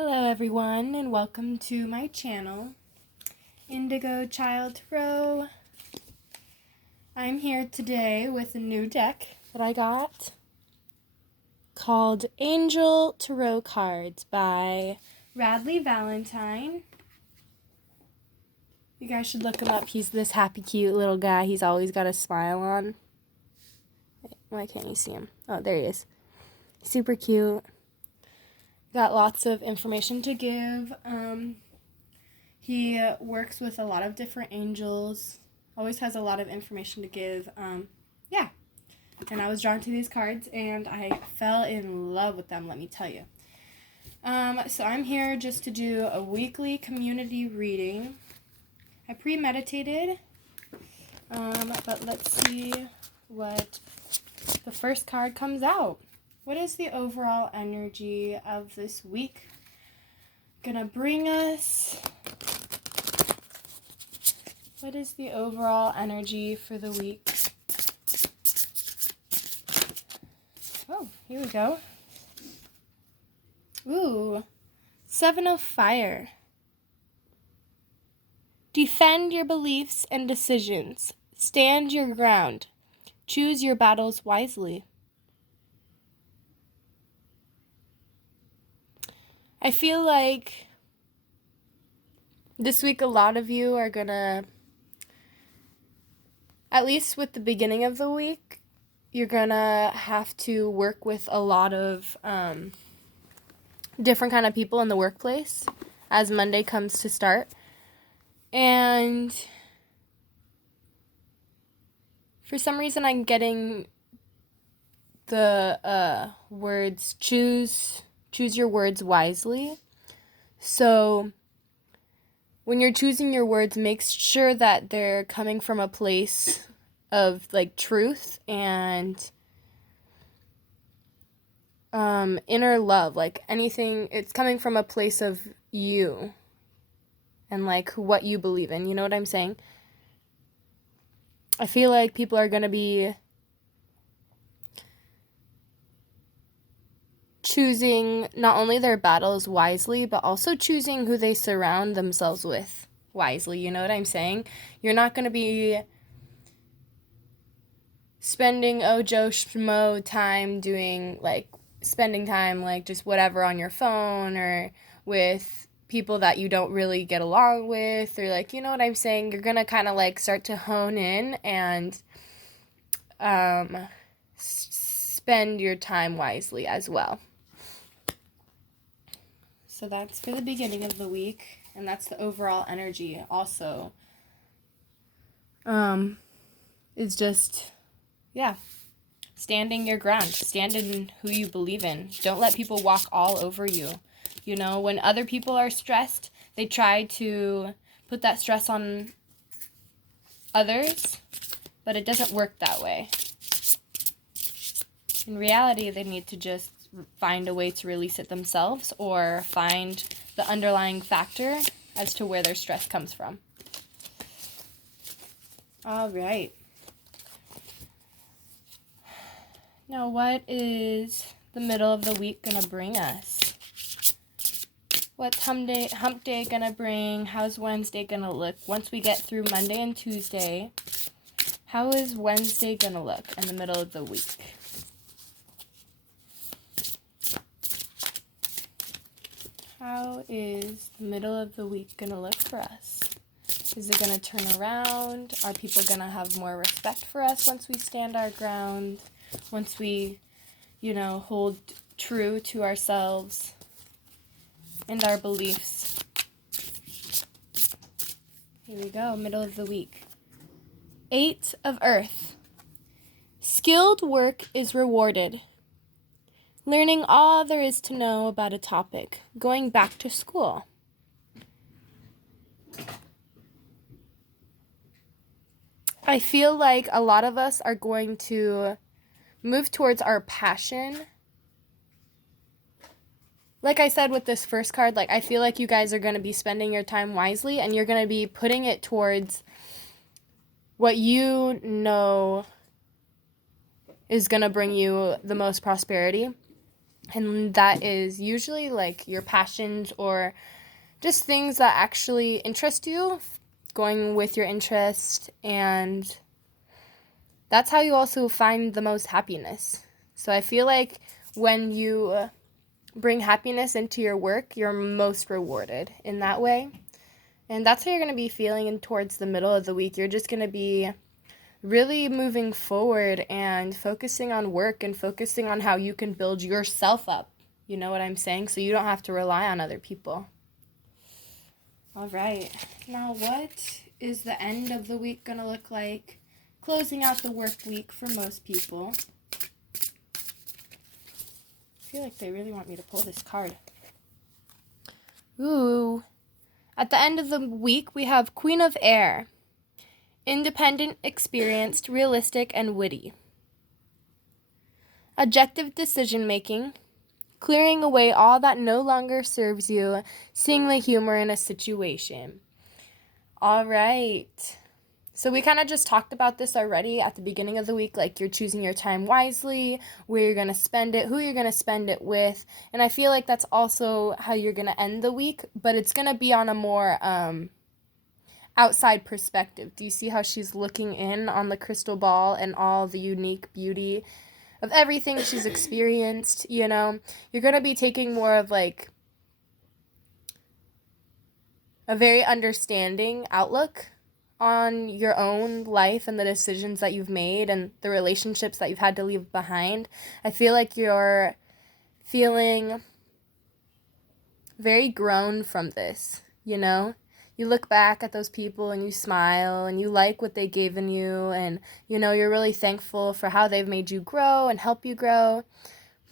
Hello everyone and welcome to my channel, Indigo Child Tarot. I'm here today with a new deck that I got called Angel Tarot Cards by Radley Valentine. You guys should look him up. He's this happy, cute little guy. He's always got a smile on. Why can't you see him? Oh, there he is. Super cute. Got lots of information to give. He works with a lot of different angels. Always has a lot of information to give. Yeah. And I was drawn to these cards and I fell in love with them, let me tell you. So I'm here just to do a weekly community reading. I premeditated. But let's see what the first card comes out. What is the overall energy of this week gonna bring us? What is the overall energy for the week? Oh, here we go. Ooh, 7 of Fire. Defend your beliefs and decisions. Stand your ground. Choose your battles wisely. I feel like this week a lot of you are gonna, at least with the beginning of the week, you're gonna have to work with a lot of different kind of people in the workplace as Monday comes to start. And for some reason I'm getting the words choose your words wisely. So when you're choosing your words, make sure that they're coming from a place of like truth and inner love. Like anything, it's coming from a place of you and like what you believe in. You know what I'm saying? I feel like people are going to be choosing not only their battles wisely, but also choosing who they surround themselves with wisely. You know what I'm saying? You're not going to be spending Joe Schmo time doing like spending time like just whatever on your phone or with people that you don't really get along with, or like, you know what I'm saying? You're going to kind of like start to hone in and spend your time wisely as well. So that's for the beginning of the week, and that's the overall energy also. Is just, yeah, standing your ground. Stand in who you believe in. Don't let people walk all over you. You know, when other people are stressed, they try to put that stress on others, but it doesn't work that way. In reality, they need to just find a way to release it themselves or find the underlying factor as to where their stress comes from. All right. Now, what is the middle of the week going to bring us? What's hump day going to bring? How's Wednesday going to look? Once we get through Monday and Tuesday, how is Wednesday going to look in the middle of the week? How is the middle of the week going to look for us? Is it going to turn around? Are people going to have more respect for us once we stand our ground? Once we, hold true to ourselves and our beliefs? Here we go, middle of the week. 8 of Earth. Skilled work is rewarded. Learning all there is to know about a topic. Going back to school. I feel like a lot of us are going to move towards our passion. Like I said with this first card, like I feel like you guys are going to be spending your time wisely and you're going to be putting it towards what you know is going to bring you the most prosperity. And that is usually like your passions or just things that actually interest you, going with your interest, and that's how you also find the most happiness. So I feel like when you bring happiness into your work, you're most rewarded in that way. And that's how you're going to be feeling towards the middle of the week. You're just going to be really moving forward and focusing on work and focusing on how you can build yourself up. You know what I'm saying? So you don't have to rely on other people. All right. Now, what is the end of the week going to look like? Closing out the work week for most people. I feel like they really want me to pull this card. Ooh. At the end of the week, we have Queen of Air. Independent, experienced, realistic, and witty. Objective decision-making. Clearing away all that no longer serves you. Seeing the humor in a situation. All right. So we kind of just talked about this already at the beginning of the week, like you're choosing your time wisely, where you're going to spend it, who you're going to spend it with. And I feel like that's also how you're going to end the week, but it's going to be on a more outside perspective. Do you see how she's looking in on the crystal ball and all the unique beauty of everything she's experienced, you know? You're going to be taking more of like a very understanding outlook on your own life and the decisions that you've made and the relationships that you've had to leave behind. I feel like you're feeling very grown from this, you know? You look back at those people and you smile and you like what they've given you and, you know, you're really thankful for how they've made you grow and help you grow.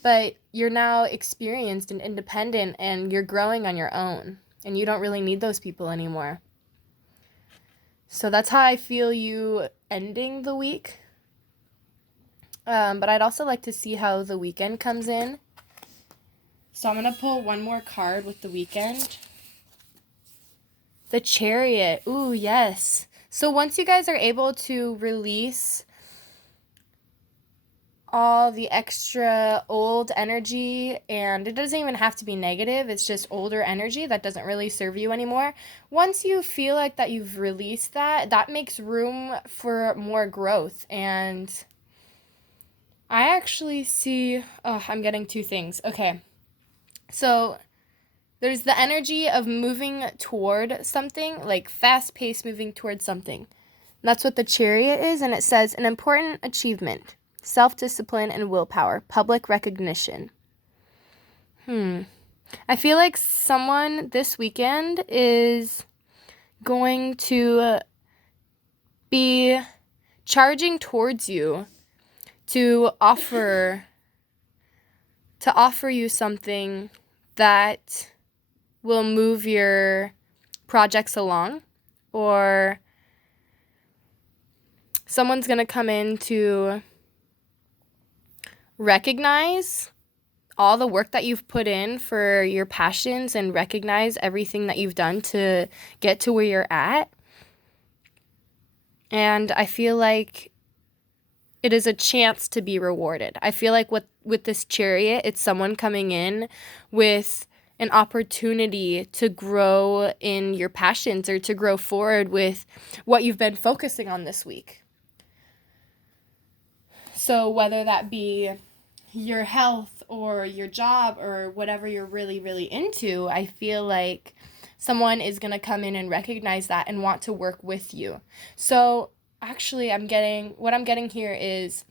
But you're now experienced and independent and you're growing on your own and you don't really need those people anymore. So that's how I feel you ending the week. But I'd also like to see how the weekend comes in. So I'm going to pull one more card with the weekend. The Chariot. Ooh, yes. So once you guys are able to release all the extra old energy, and it doesn't even have to be negative, it's just older energy that doesn't really serve you anymore. Once you feel like that you've released that, that makes room for more growth. And I actually see, I'm getting two things. Okay, so there's the energy of moving toward something, like fast-paced moving towards something. That's what the Chariot is, and it says an important achievement. Self-discipline and willpower, public recognition. I feel like someone this weekend is going to be charging towards you to offer you something that will move your projects along, or someone's going to come in to recognize all the work that you've put in for your passions and recognize everything that you've done to get to where you're at. And I feel like it is a chance to be rewarded. I feel like with this Chariot, it's someone coming in with an opportunity to grow in your passions or to grow forward with what you've been focusing on this week. So whether that be your health or your job or whatever you're really, really into, I feel like someone is going to come in and recognize that and want to work with you. So actually, what I'm getting here is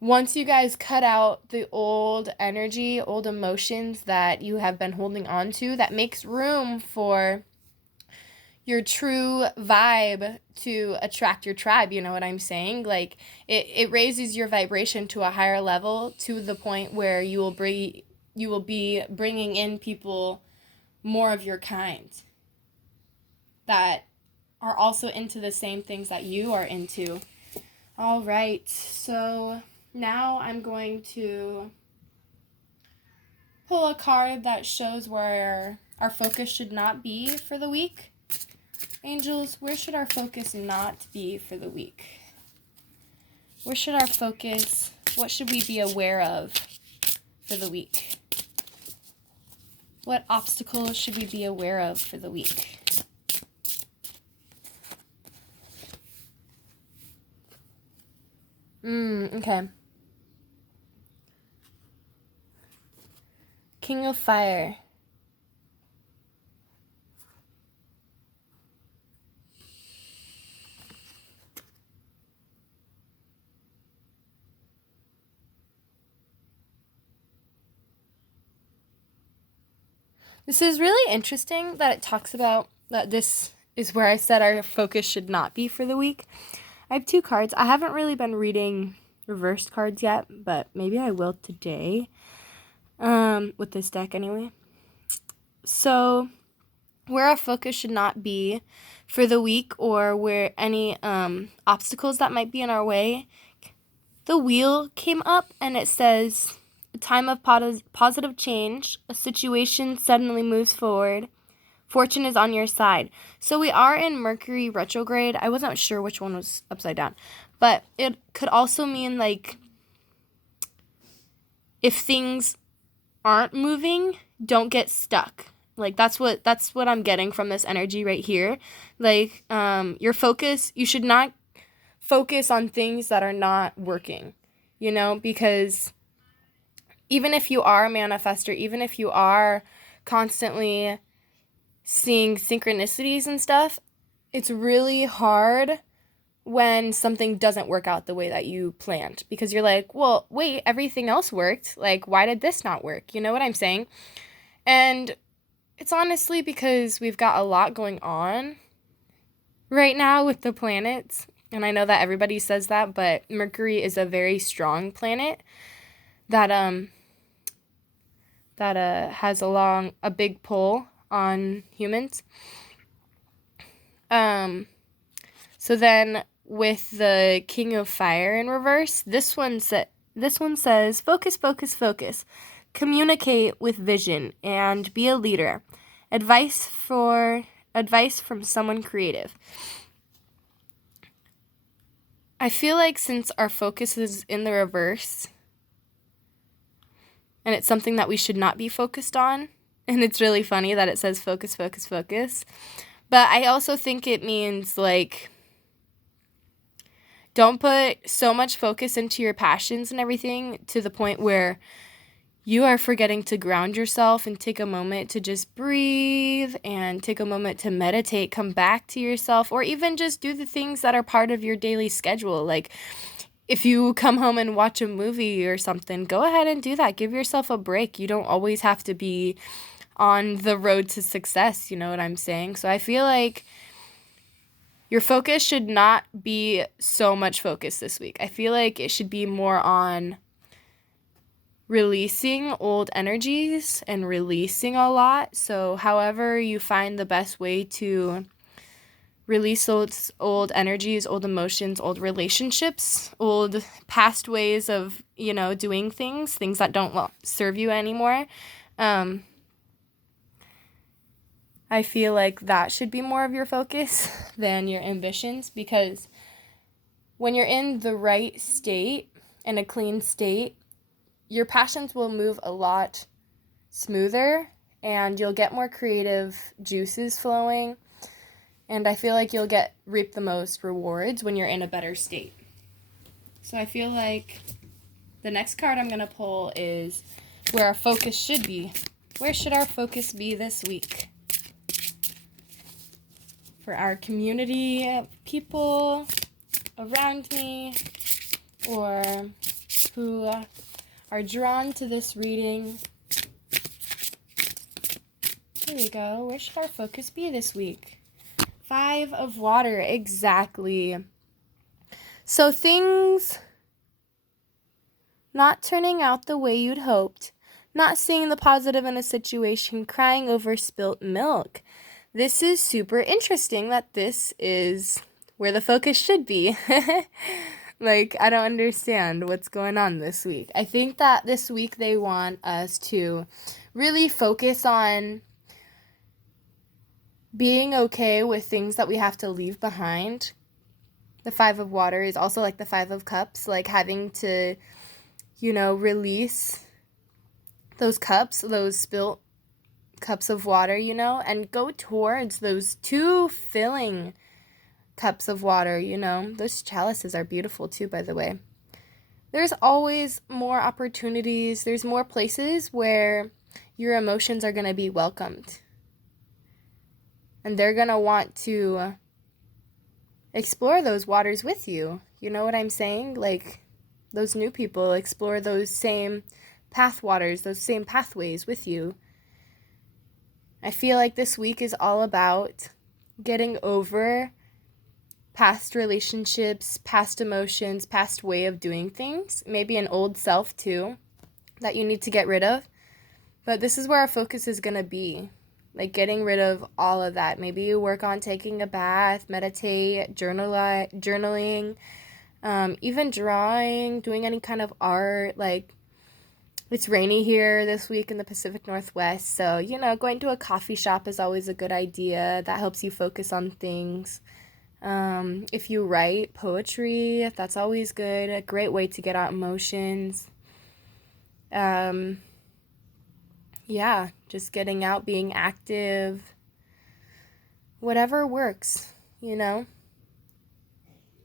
once you guys cut out the old energy, old emotions that you have been holding on to, that makes room for your true vibe to attract your tribe, you know what I'm saying? Like, it raises your vibration to a higher level, to the point where you will be bringing in people more of your kind that are also into the same things that you are into. All right, so now I'm going to pull a card that shows where our focus should not be for the week. Angels, where should our focus not be for the week? Where should our focus, what should we be aware of for the week? What obstacles should we be aware of for the week? Okay. King of Fire. This is really interesting that it talks about that this is where I said our focus should not be for the week. I have 2 cards. I haven't really been reading reversed cards yet, but maybe I will today. With this deck anyway. So, where our focus should not be for the week, or where any obstacles that might be in our way, the wheel came up and it says, a time of positive change, a situation suddenly moves forward, fortune is on your side. So we are in Mercury retrograde. I wasn't sure which one was upside down, but it could also mean like if things aren't moving, don't get stuck. Like that's what I'm getting from this energy right here. Like your focus, you should not focus on things that are not working, because even if you are a manifester, even if you are constantly seeing synchronicities and stuff, it's really hard when something doesn't work out the way that you planned, because you're like, well, wait, everything else worked. Like, why did this not work? You know what I'm saying? And it's honestly because we've got a lot going on right now with the planets. And I know that everybody says that, but Mercury is a very strong planet that has a big pull on humans. So then with the King of Fire in reverse, this one says focus, focus, focus. Communicate with vision and be a leader. Advice from someone creative. I feel like since our focus is in the reverse, and it's something that we should not be focused on, and it's really funny that it says focus, focus, focus, but I also think it means like, don't put so much focus into your passions and everything to the point where you are forgetting to ground yourself and take a moment to just breathe and take a moment to meditate, come back to yourself, or even just do the things that are part of your daily schedule. Like if you come home and watch a movie or something, go ahead and do that. Give yourself a break. You don't always have to be on the road to success, you know what I'm saying? So I feel like your focus should not be so much focus this week. I feel like it should be more on releasing old energies and releasing a lot. So however you find the best way to release those old energies, old emotions, old relationships, old past ways of, doing things that don't serve you anymore. I feel like that should be more of your focus than your ambitions, because when you're in the right state, in a clean state, your passions will move a lot smoother and you'll get more creative juices flowing. And I feel like you'll reap the most rewards when you're in a better state. So I feel like the next card I'm going to pull is where our focus should be. Where should our focus be this week? For our community, people around me, or who are drawn to this reading. Here we go. Where should our focus be this week? 5 of Water, exactly. So things not turning out the way you'd hoped, not seeing the positive in a situation, crying over spilt milk. This is super interesting that this is where the focus should be. Like, I don't understand what's going on this week. I think that this week they want us to really focus on being okay with things that we have to leave behind. The 5 of Water is also like the 5 of Cups, like having to, release those cups, those spilt cups of water, you know, and go towards those 2 filling cups of water, you know. Those chalices are beautiful too, by the way. There's always more opportunities. There's more places where your emotions are going to be welcomed. And they're going to want to explore those waters with you. You know what I'm saying? Like, those new people explore those same waters, those same pathways with you. I feel like this week is all about getting over past relationships, past emotions, past way of doing things, maybe an old self too that you need to get rid of. But this is where our focus is going to be, like getting rid of all of that. Maybe you work on taking a bath, meditate, journaling, even drawing, doing any kind of art. Like, it's rainy here this week in the Pacific Northwest, so, you know, going to a coffee shop is always a good idea. That helps you focus on things. If you write poetry, that's always good. A great way to get out emotions. Yeah, just getting out, being active. Whatever works, you know?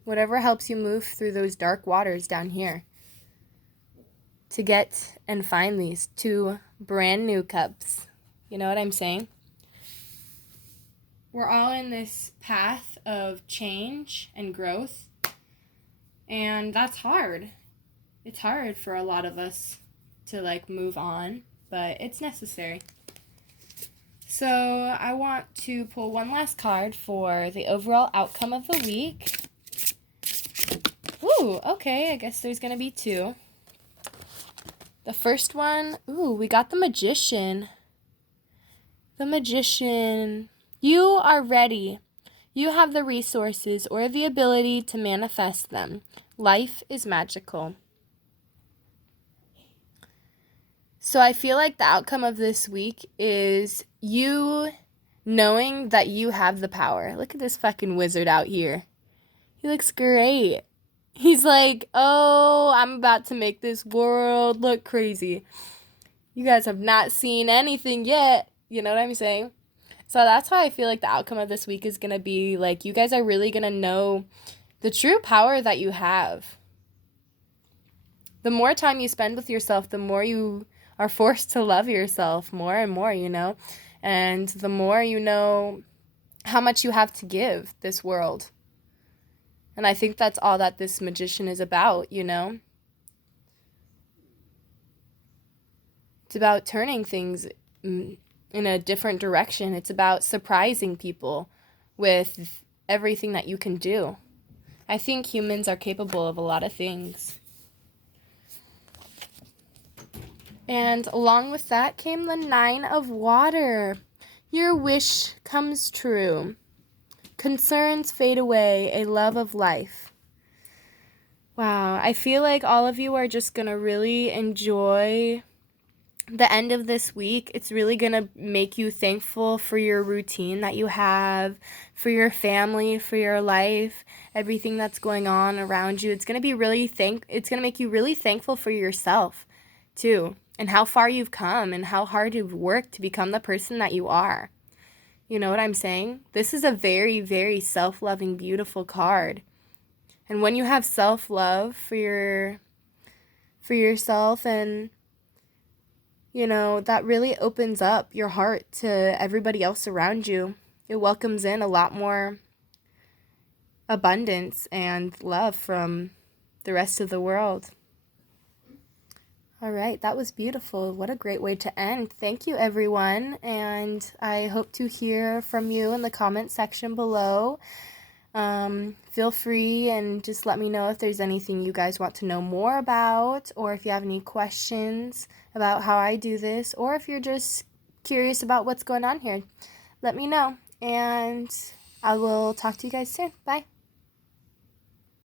Whatever helps you move through those dark waters down here to get and find these 2 brand new cups. You know what I'm saying? We're all in this path of change and growth, and that's hard. It's hard for a lot of us to, like, move on, but it's necessary. So I want to pull one last card for the overall outcome of the week. Ooh, okay, I guess there's going to be 2. The first one, we got the Magician. The Magician. You are ready. You have the resources or the ability to manifest them. Life is magical. So I feel like the outcome of this week is you knowing that you have the power. Look at this fucking wizard out here. He looks great. He's like, oh, I'm about to make this world look crazy. You guys have not seen anything yet. You know what I'm saying? So that's why I feel like the outcome of this week is going to be, like, you guys are really going to know the true power that you have. The more time you spend with yourself, the more you are forced to love yourself more and more, you know? And the more you know how much you have to give this world. And I think that's all that this Magician is about, you know? It's about turning things in a different direction. It's about surprising people with everything that you can do. I think humans are capable of a lot of things. And along with that came the 9 of Water. Your wish comes true. Concerns fade away, a love of life. Wow, I feel like all of you are just going to really enjoy the end of this week. It's really going to make you thankful for your routine that you have, for your family, for your life, everything that's going on around you. It's going to be it's going to make you really thankful for yourself too, and how far you've come and how hard you've worked to become the person that you are. You know what I'm saying? This is a very, very self-loving, beautiful card. And when you have self-love for yourself, and you know, that really opens up your heart to everybody else around you. It welcomes in a lot more abundance and love from the rest of the world. All right, that was beautiful. What a great way to end. Thank you, everyone, and I hope to hear from you in the comment section below. Feel free and just let me know if there's anything you guys want to know more about, or if you have any questions about how I do this, or if you're just curious about what's going on here. Let me know, and I will talk to you guys soon. Bye.